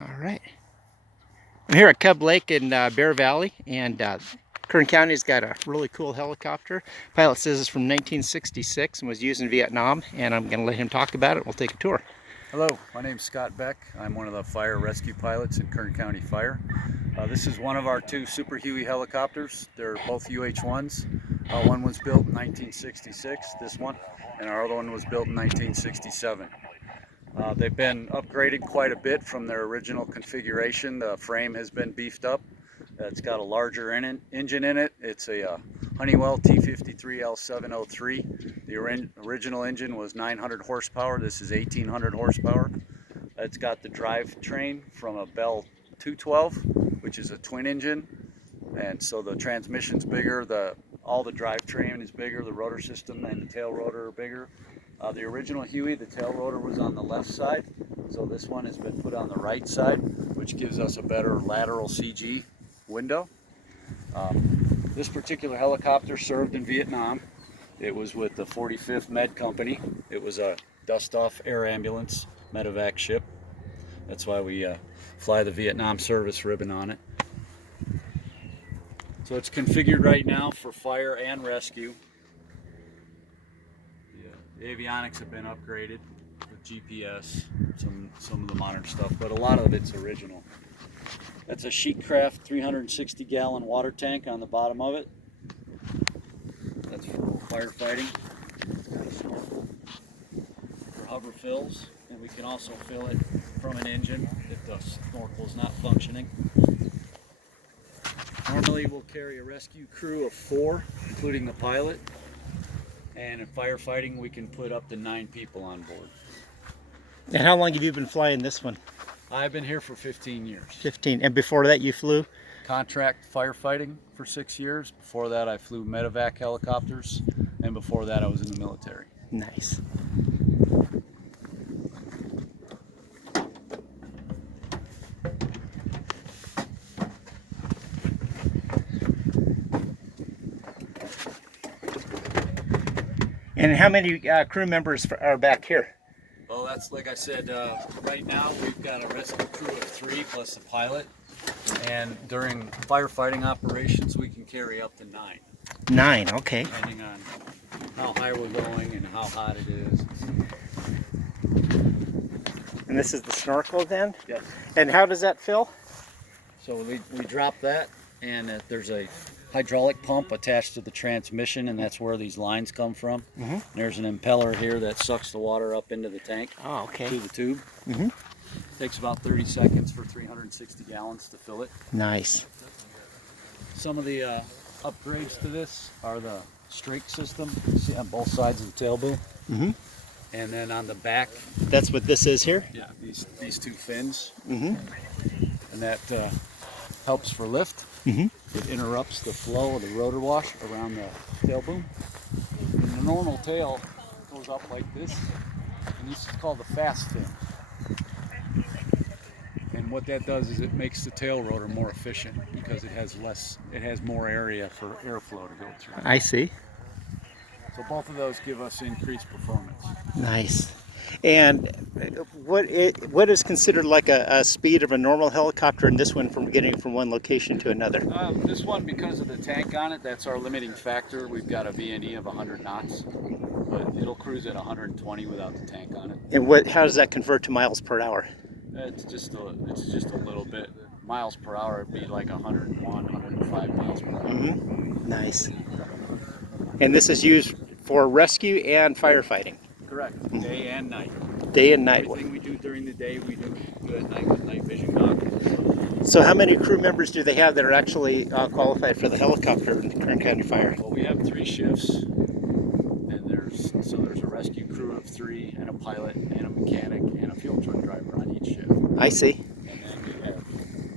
All right. I'm here at Cub Lake in Bear Valley, and Kern County's got a really cool helicopter. Pilot says it's from 1966 and was used in Vietnam, and I'm going to let him talk about it. We'll take a tour. Hello, my name's Scott Beck. I'm one of the fire rescue pilots at Kern County Fire. This is one of our two Super Huey helicopters. They're both UH-1s. One was built in 1966, this one, and our other one was built in 1967. They've been upgraded quite a bit from their original configuration. The frame has been beefed up. It's got a larger engine in it. It's a Honeywell T53L703. The original engine was 900 horsepower. This is 1800 horsepower. It's got the drivetrain from a Bell 212, which is a twin engine, and so the transmission's bigger. All the drivetrain is bigger. The rotor system and the tail rotor are bigger. The original Huey, the tail rotor was on the left side, so this one has been put on the right side, which gives us a better lateral CG window. This particular helicopter served in Vietnam. It was with the 45th Med Company. It was a dust-off air ambulance medevac ship. That's why we fly the Vietnam service ribbon on it. So it's configured right now for fire and rescue. The avionics have been upgraded with GPS, some of the modern stuff, but a lot of it's original. That's a Sheetcraft 360-gallon water tank on the bottom of it. That's for firefighting. Got a snorkel for hover fills, and we can also fill it from an engine if the snorkel is not functioning. Normally we'll carry a rescue crew of 4, including the pilot. And in firefighting, we can put up to 9 people on board. And how long have you been flying this one? I've been here for 15 years. 15. And before that you flew? Contract firefighting for 6 years. Before that I flew medevac helicopters, and before that I was in the military. Nice. And how many crew members are back here? Well, that's like I said, right now we've got a rescue crew of 3 plus the pilot. And during firefighting operations, we can carry up to 9. 9, okay. Depending on how high we're going and how hot it is. And this is the snorkel then? Yes. And how does that fill? So we drop that, and there's a hydraulic pump attached to the transmission, and that's where these lines come from. Mm-hmm. There's an impeller here that sucks the water up into the tank. Oh, okay. Through the tube. Mm-hmm. Takes about 30 seconds for 360 gallons to fill it. Nice. Some of the upgrades to this are the strake system. You see on both sides of the tail boom. Mm-hmm. And then on the back. That's what this is here? Yeah, these 2 fins. Mm-hmm. And that helps for lift. Mm-hmm. It interrupts the flow of the rotor wash around the tail boom. And the normal tail goes up like this, and this is called the fast fin. And what that does is it makes the tail rotor more efficient because it has more area for airflow to go through. I see. So both of those give us increased performance. Nice. And what is considered like a speed of a normal helicopter in this one from getting from one location to another? This one, because of the tank on it, that's our limiting factor. We've got a VNE of 100 knots, but it'll cruise at 120 without the tank on it. And how does that convert to miles per hour? It's just a little bit. Miles per hour would be like 101, 105 miles per hour. Mm-hmm. Nice. And this is used for rescue and firefighting? Correct. Day and night. Day and night. Everything we do during the day, we do at night with night vision goggles. So how many crew members do they have that are actually qualified for the helicopter in Kern County Fire? Well, we have 3 shifts, and there's a rescue crew of 3, and a pilot, and a mechanic, and a fuel truck driver on each shift. I see. And then we have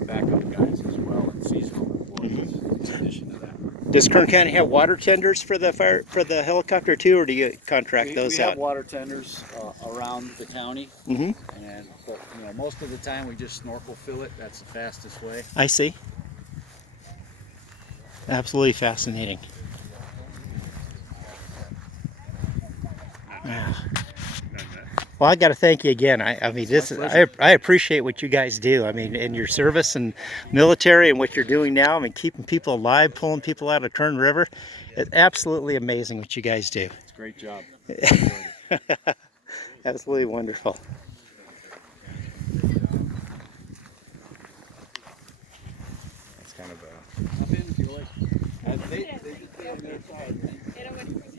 backup guys as well, and seasonal employees in addition to that. Does Kern County have water tenders for the helicopter too, or do you contract those out? We have water tenders around the county, mm-hmm. But most of the time we just snorkel fill it. That's the fastest way. I see. Absolutely fascinating. Yeah. Well, I got to thank you again. I mean, It's my pleasure. I appreciate what you guys do. I mean, in your service and military and what you're doing now. I mean, keeping people alive, pulling people out of Kern River. It's absolutely amazing what you guys do. It's a great job. Enjoyed it. Absolutely wonderful. It's kind of a... Hop in if you like. They just stay on their side.